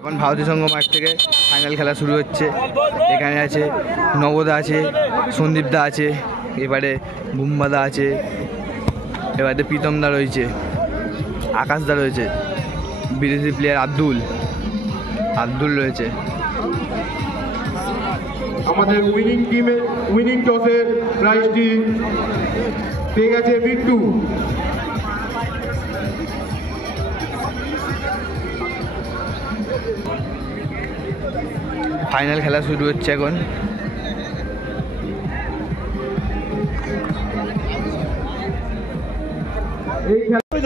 এখন ভারতীয় সংঘ মাঠ থেকে ফাইনাল খেলা শুরু হচ্ছে। এখানে আছে নবদা আছে, সন্দীপদা আছে, এবারে বুম্বাদা আছে, এবারে প্রীতমদা রয়েছে, আকাশদা রয়েছে, বিদেশি প্লেয়ার আব্দুল রয়েছে। আমাদের উইনিং টসের প্রাইজটি পেয়ে গেছে বিট্টু। ফাইনাল খেলা শুরু হচ্ছে এখন।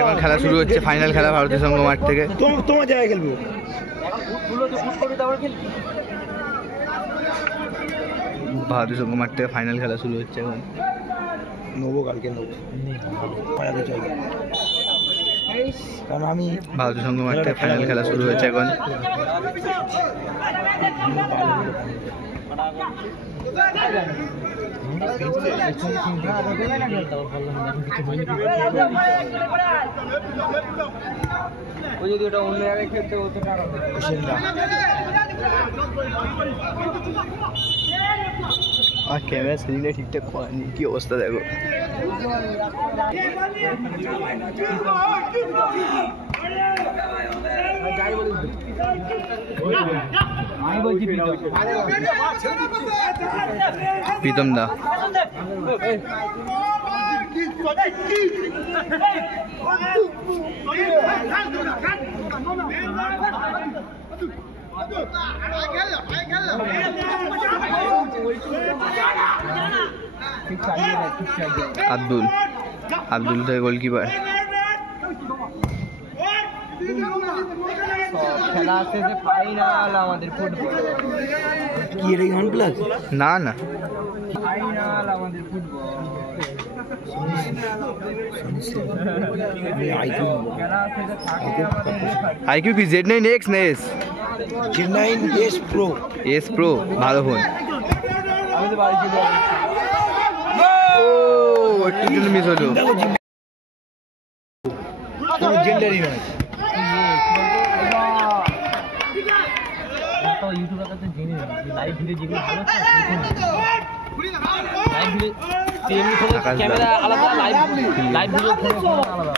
এখন খেলা শুরু হচ্ছে, ফাইনাল খেলা ভারতীয় সংঘ মাঠ থেকে। তোমার জায়গায় খেলবো। ভারতীয় সংঘ মাঠ থেকে ফাইনাল খেলা শুরু হচ্ছে এখন। নেবো কালকে নেবো, কারণ আমি ভারতীয় সংঘ মাঠ থেকে ফাইনাল খেলা শুরু হচ্ছে এখন। যদি ওটা অন্য জায়গায় খেলতে হতো আর ক্যামেরা সেটিংটা ঠিকঠাক করেনি, কি অবস্থা দেখো। প্রীতমদা আব্দুল থেকে গোলকিপার। খেলা শেষে ফাইনাল আমাদের ফুটবল। কি এটা কি OnePlus? না না, ফাইনাল আমাদের ফুটবল। খেলা শেষে থাকে আমাদের আইকিউ কি Z9X না S? Z9S Pro। S Pro ভালো ফোন। আমি তো বাড়ি চলে ও একটু জন্য মিস হলো। জেন্ডারই নয়। ইউটিউবের কাছে জেনে লাইভ ভিডিও যেগুলো ভালো আছে লাইভ ভিডিও তেমনি ক্যামেরা আলাদা, লাইভ ভিডিও আলাদা।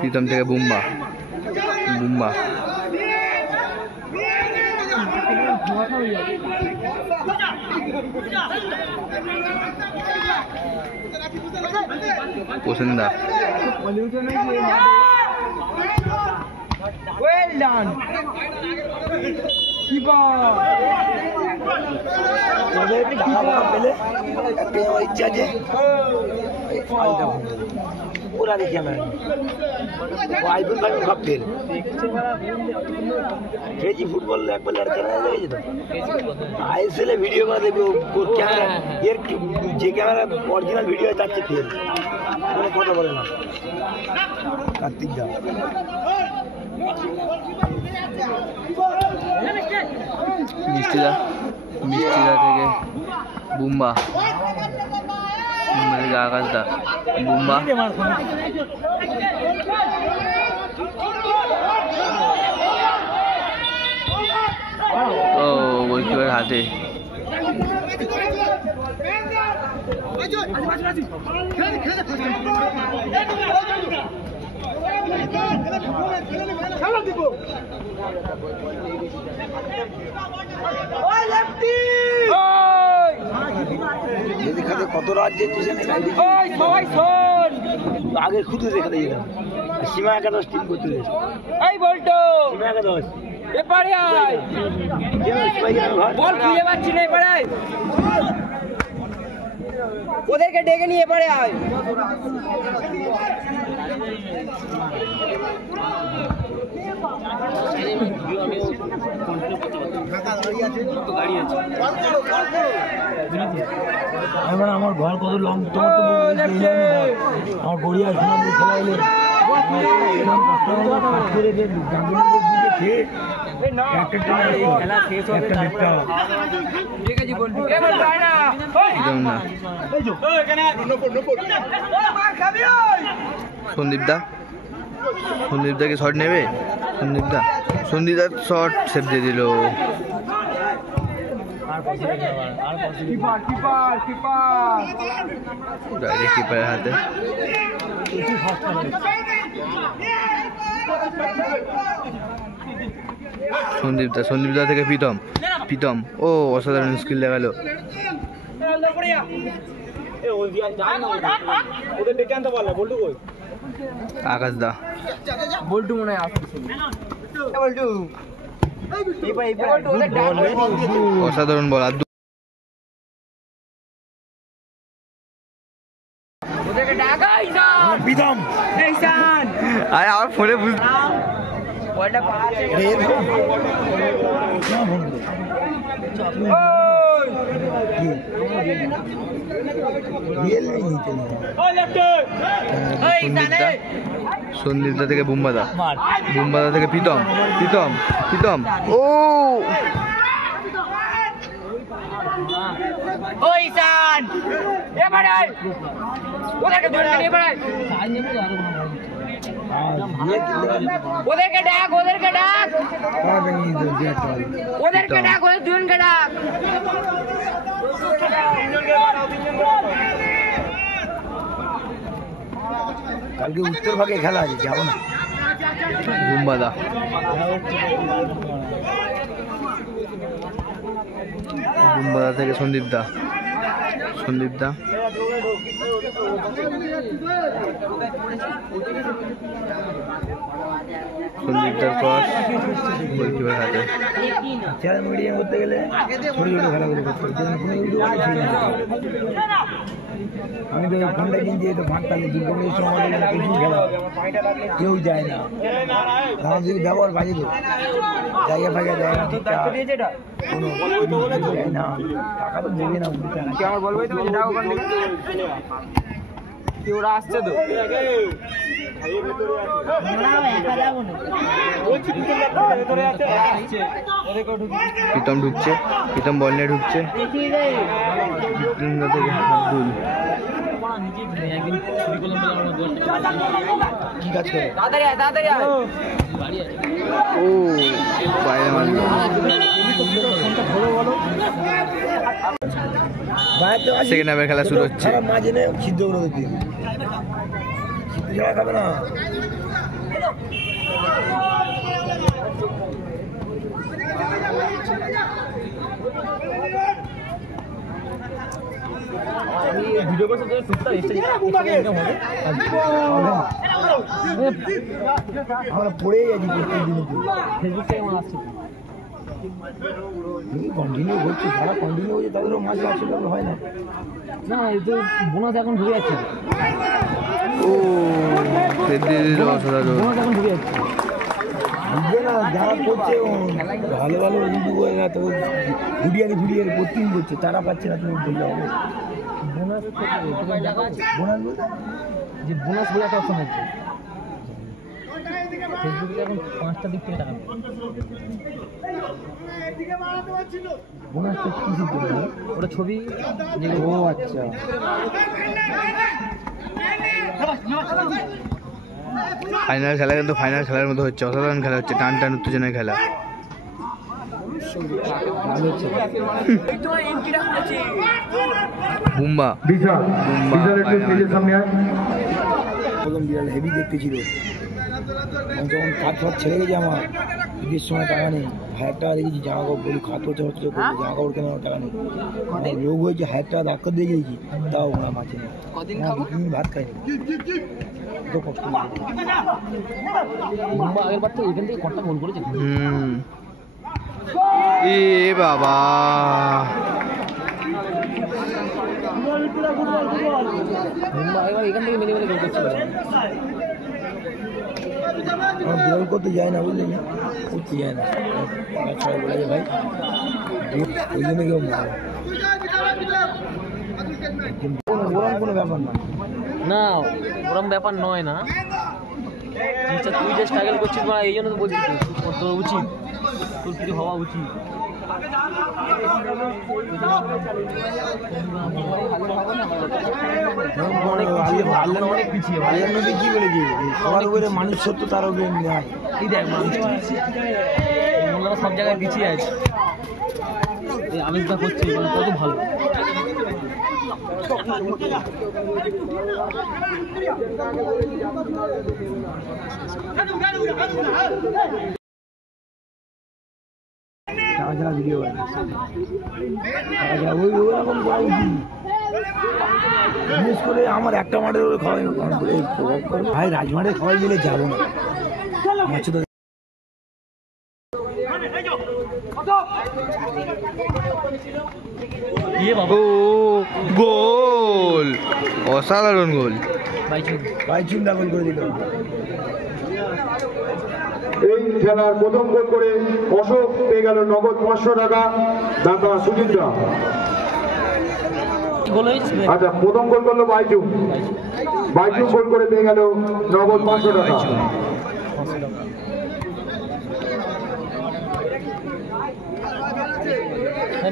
প্রীতম থেকে বুম্বা পছন্দ। Well done. Keeper. ইচ্ছা আছে ওরা দেখি আমার আইফোন ফাইফোন সব ফেল। ক্রেজি ফুটবল একবার চ্যানেল দেখেছি তো, ISL ভিডিও করে দেখবে ক্যামেরা, এর যে ক্যামেরা অরিজিনাল ভিডিও তার চেয়ে ফেল, কোনো কথা বলে না। কার্তিক দা মিষ্টিদা থেকে বুম্বা থেকে আকাশদা। বুম্বা ও গোলকিপার হাতে। কত রাজ্যে আগে খুদে দেখা দিয়েছিলাম। সীমা একাদশ টিম করতে সীমা একাদশ এপারে আয়, বল খুঁজে পাচ্ছি না, এপারে আয়, ওদেরকে ডেকে নিয়ে এপারে আয়। আমার ঘর কত লং, তোমার তো আমার গড়িয়া খেলা এলে সন্দীপ দা কি শট নেবে? সন্দীপ দা শট সেভ দিয়ে দিল। ডাইরেক্ট কিপারের হাতে। সন্দীপ দা থেকে প্রীতম ও অসাধারণ স্কিল দেখালো। আকাশ দা বল্টু মনে হয় অসাধারণ বল। আরে আমার ফোনে সন্দীপ দা থেকে বুম্বা দা থেকে প্রীতম ও ওদেরকে ডাক ওদের দুজনকে ডাক। কালকে উত্তর ভাগে খেলা আছে, যাবো না। বুম্বাদা থেকে সন্দীপ দা সন্দীপদার ক্রস গোলকিপার হাতে। মিডিয়াম করতে গেলে ছোটো ছোটো খেলাগুলো করতে আমি তো ফোনটা কিনছি, তো ফাঁকটা দুর্গাপুরের সময় প্রচুর খেলা কেউ যায় না, আমার যদি ব্যবহার বাজে তো জায়গা ফাঁকা যায় না, না টাকা তো দেবে না। আমার বলবো ওরা আসছে তো প্রীতম বল নিয়ে ঢুকছে। আব্দুল কি কাজ করে ও বাইরে মারলো। সেকেন্ড হাফের খেলা শুরু হচ্ছে। মাঝে সিদ্ধ করে দিতে খাবে না। ভিডিও করতে আমরা পড়েই আছি ফেসবুক থেকে আসছে কন্টিনিউ করছি, সারা কন্টিনিউ হচ্ছে, তাদেরও মাছ আসছে হয় না। না এই তো বোনাস এখন ঢুকে যাচ্ছে, ও অসাধারণ বোনাস এখন ঢুকে যাচ্ছে। বুঝবে না যারা করছে ভালো ভালো ইউটিউবাররা তো ভিডিয়ারি প্রতিদিন করছে, তারা পাচ্ছে না। তুমি বললে হবে বোনাস বোনাস বলতে যে বোনাস বলে একটা অপশন হচ্ছে ফেসবুকে এখন 5টা দিক থেকে টাকা বোনাসটা কি করবে? ওটা ছবি ও আচ্ছা, ফাইনাল খেলা কিন্তু ফাইনাল খেলার মতো হচ্ছে, অসাধারণ খেলা হচ্ছে, টান টান উত্তেজনার খেলা। বুম্বা প্রথম বিড়াল হেভি দেখতে ছিল, যখন খাট ফাট ছেড়ে গেছে আমার ঈদের সময় টাকা নেই, 1000 টাকা দেখেছি জামা কাপড় বলি খাত হচ্ছে জামা কাপড় কেন টাকা নেই, রোগ হয়েছে 1000 টাকা ডাক্তার দিয়ে গেছি, তাও ওরা মাঝে ভাত খাইনি, তো কষ্ট আগের বার তো এখান থেকে কটা গোল করেছে। এ বাবা এখান থেকে মিলে মিলে গোল করছিল, বিরল করতে যায় না, বুঝলি না, করতে যায় না, সবাই বলে ভাই ওই জন্য কেউ ওরম কোনো ব্যাপার না। না ওরম ব্যাপার নয় না, তুই যে স্ট্রাগল করছিস এই জন্য তো বলছিস তোর উচিত তোর কিছু হওয়া উচিত। অনেক পিছিয়ে কি বলেছি সবার উপরে মানুষ সত্য তার উপরে নেয়। এই দেখ মানুষ মোল্লারা সব জায়গায় পিছিয়ে আছে। এই আমিষটা করছে কত ভালো। ভিডিও ওই ওরকম করা উচিত। বিশেষ করে আমার একটা মাঠের ওরা খাওয়াই ভাই রাজমাঠে খাওয়াই গেলে যাবো না। ও গোল, অসাধারণ গোল। বাইচুন ডাবল করে দিল। এই খেলার প্রথম গোল করে অশোক পেয়ে গেল নগদ 500 টাকা। দাদা সুজিতরা আচ্ছা প্রথম গোল করলো বাইচুন গোল করে পেয়ে গেল নগদ 500 টাকা।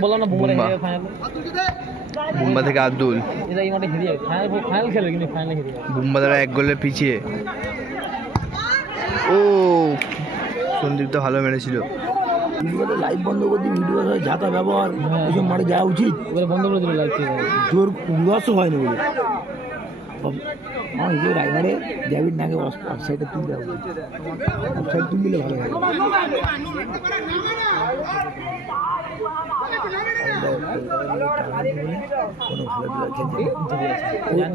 বললাম না বুম্বা থেকে আব্দুল। বুম্বা দ্বারা 1 গোলে পিছিয়ে। ও সন্দীপ তো ভালো মেরেছিল। লাইভ বন্ধ করে দিই, ভিডিও ঝাঁটা ব্যবহার এসব মাঠে যাওয়া উচিত। বন্ধ করে দিল লাইভ জোর বিবাস হয় না বলে আমার হিসেবে রাইভারে ডেভিড নাকে অফসাইডে তুলতে হবে। অফসাইড তুললে ভালো লাগে।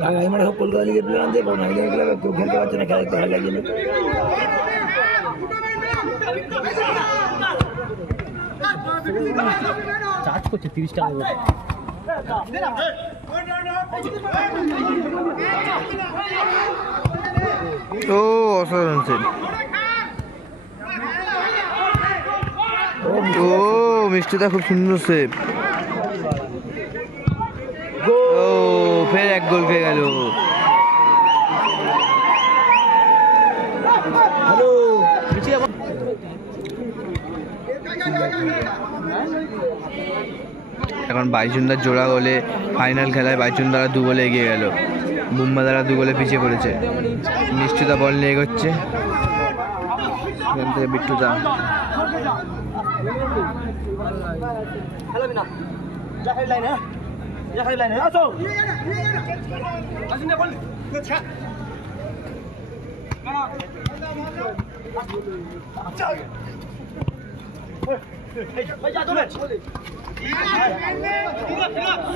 আগামী মাঠে সব কলকাতা লিগের প্লেয়ার আনতে কেউ খেলতে পারছে না, খেলা ভালো লাগছে না। চার্জ করছে 30 টাকা করে। ও অসাধারণ সেভ। ও মিষ্টিদা খুব সুন্দর সেভ। ও ফের 1 গোল খেয়ে গেল। এখন বাইচুন্দার জোড়া গোলে ফাইনাল খেলায় বাইচুন্দারা 2 গোলে এগিয়ে গেল। বুম্বা দ্বারা 2 গোলে পিছিয়ে পড়েছে। মিষ্টিদা বল নিয়ে এগোচ্ছে। এখান থেকে বিট্টুদা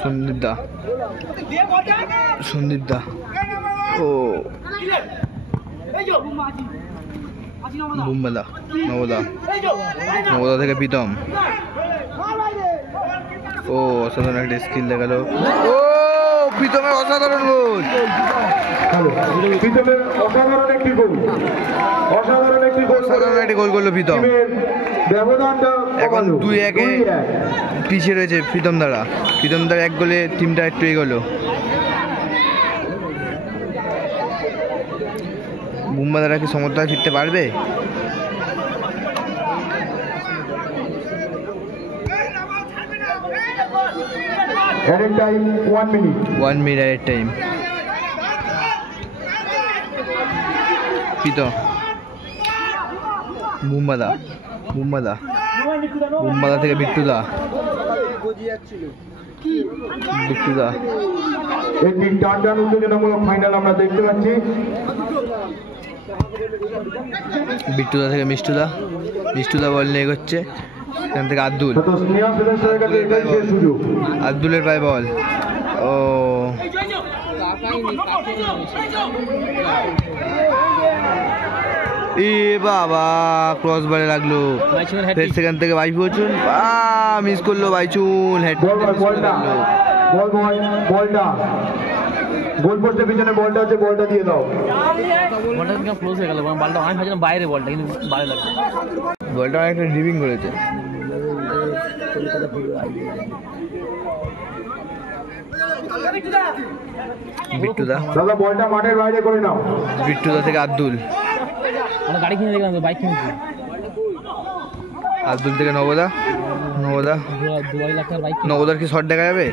সন্দীপ দা ও বুম্বাদা নবদা থেকে প্রীতম। ও অসাধারণ একটা স্কিল দেখালো। ও প্রীতমের অসাধারণ গোল। প্রীতমের অসাধারণ একটি গোল করলো প্রীতম। ব্যবধানটা এখন 2-1 পিছিয়ে রয়েছে প্রীতম দ্বারা। 1 গোলে টিমটা একটু এগোলো। বুম্বা দ্বারা কি সমর্থনে ফিরতে পারবে? Added time 1 minute. 1 minute added time. Pritam বুম্বাদা থেকে বিট্টুদা। একটি টানটান উত্তেজনামূলক ফাইনাল আমরা দেখতে পাচ্ছি। বিট্টুদা থেকে মিষ্টুদা বল নিয়ে এগোচ্ছে। এখান থেকে আব্দুলের পায়ে বল। ও এ বাবা ক্রস বলে লাগলো। ফের সেখান থেকে বাইচুন মিস করলো। বাইচুন হেড বলটা গোল পোস্টের পিছনে বলটা আছে, বলটা দিয়ে দাও। বলটা ক্লোজ হয়ে গেল। বলটা আমি ভাবছিলাম বাইরে, বলটা কিন্তু বাইরে লাগছে। বলটা অনেকটা ড্রিবিং করেছে। বিট্টুদা দাদা বলটা মাঠের বাইরে করে নাও। বিট্টুদা থেকে আব্দুল। গাড়ি কিনে দেখলাম, বাইক কিনেছি। আব্দুল থেকে নবদা, নবদা, 2 লাখ টাকার বাইক নবদার কি শট দেখা যাবে?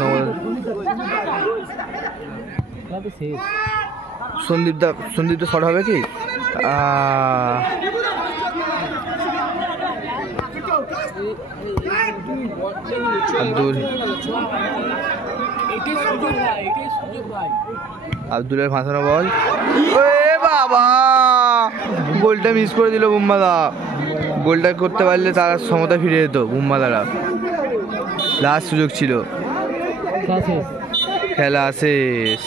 নবদা, শেষ। সন্দীপদা, সন্দীপদা শট হবে কি? আব্দুল, আব্দুলের ফাঁসানো বল, এ বাবা গোলটা মিস করে দিল বুম্বাদা। গোলটা করতে পারলে তারা সমতা ফিরে যেত বুম্বাদারা। লাস্ট সুযোগ ছিল, খেলা শেষ।